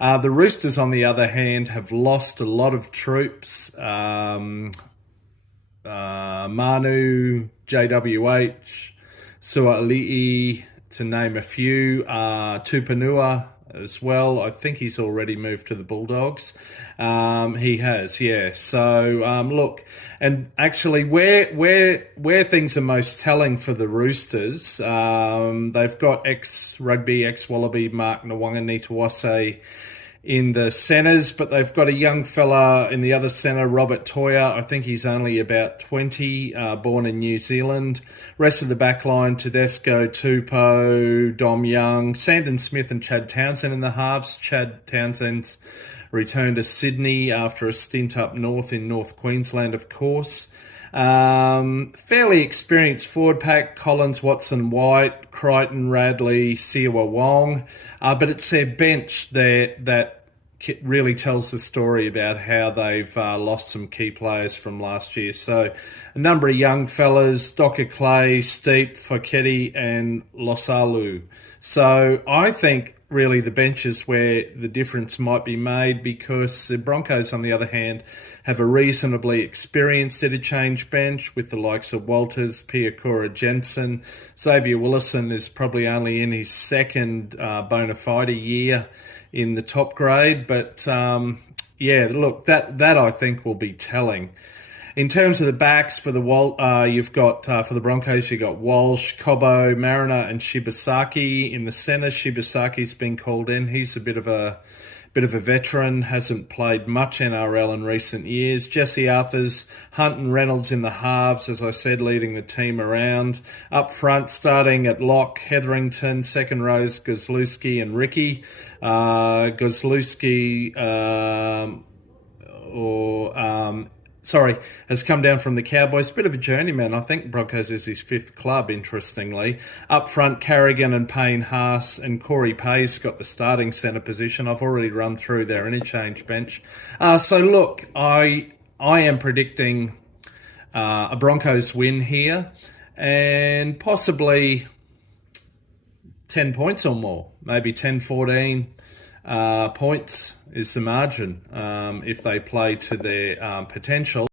The Roosters, on the other hand, have lost a lot of troops. Manu, JWH, Sua'ali'i, to name a few. Tupanua as well. I think he's already moved to the Bulldogs. He has, yeah. So look, and actually, where things are most telling for the Roosters, they've got ex-rugby, ex-Wallaby Mark Nwanganitawase in the centres, but they've got a young fella in the other centre, Robert Toya. I think he's only about 20, born in New Zealand. Rest of the back line, Tedesco, Tupou, Dom Young, Sandon Smith and Chad Townsend in the halves. Chad Townsend's returned to Sydney after a stint up north in North Queensland, of course. Fairly experienced forward pack, Collins, Watson, White, Crichton, Radley, Siwa Wong. But it's their bench there that really tells the story about how they've lost some key players from last year. So a number of young fellas, Docker Clay, Steep, Foketi and Losalu. So I think really the bench is where the difference might be made, because the Broncos, on the other hand, have a reasonably experienced interchange bench with the likes of Walters, Piakura, Jensen. Xavier Willison is probably only in his second bona fide year in the top grade. But yeah, look, that I think will be telling. In terms of the backs for the you've got for the Broncos, you've got Walsh, Cobbo, Mariner, and Shibasaki in the centre. Shibasaki's been called in. He's a bit of a veteran, hasn't played much NRL in recent years. Jesse Arthurs, Hunt and Reynolds in the halves, as I said, leading the team around. Up front, starting at lock, Hetherington, second rows, Gozlowski and Ricky. Gozlowski has come down from the Cowboys. Bit of a journeyman. I think Broncos is his fifth club, interestingly. Up front, Carrigan and Payne Haas, and Corey Pay's got the starting centre position. I've already run through their interchange bench. So look, I am predicting a Broncos win here, and possibly 10 points or more, maybe 10-14 points is the margin if they play to their potential.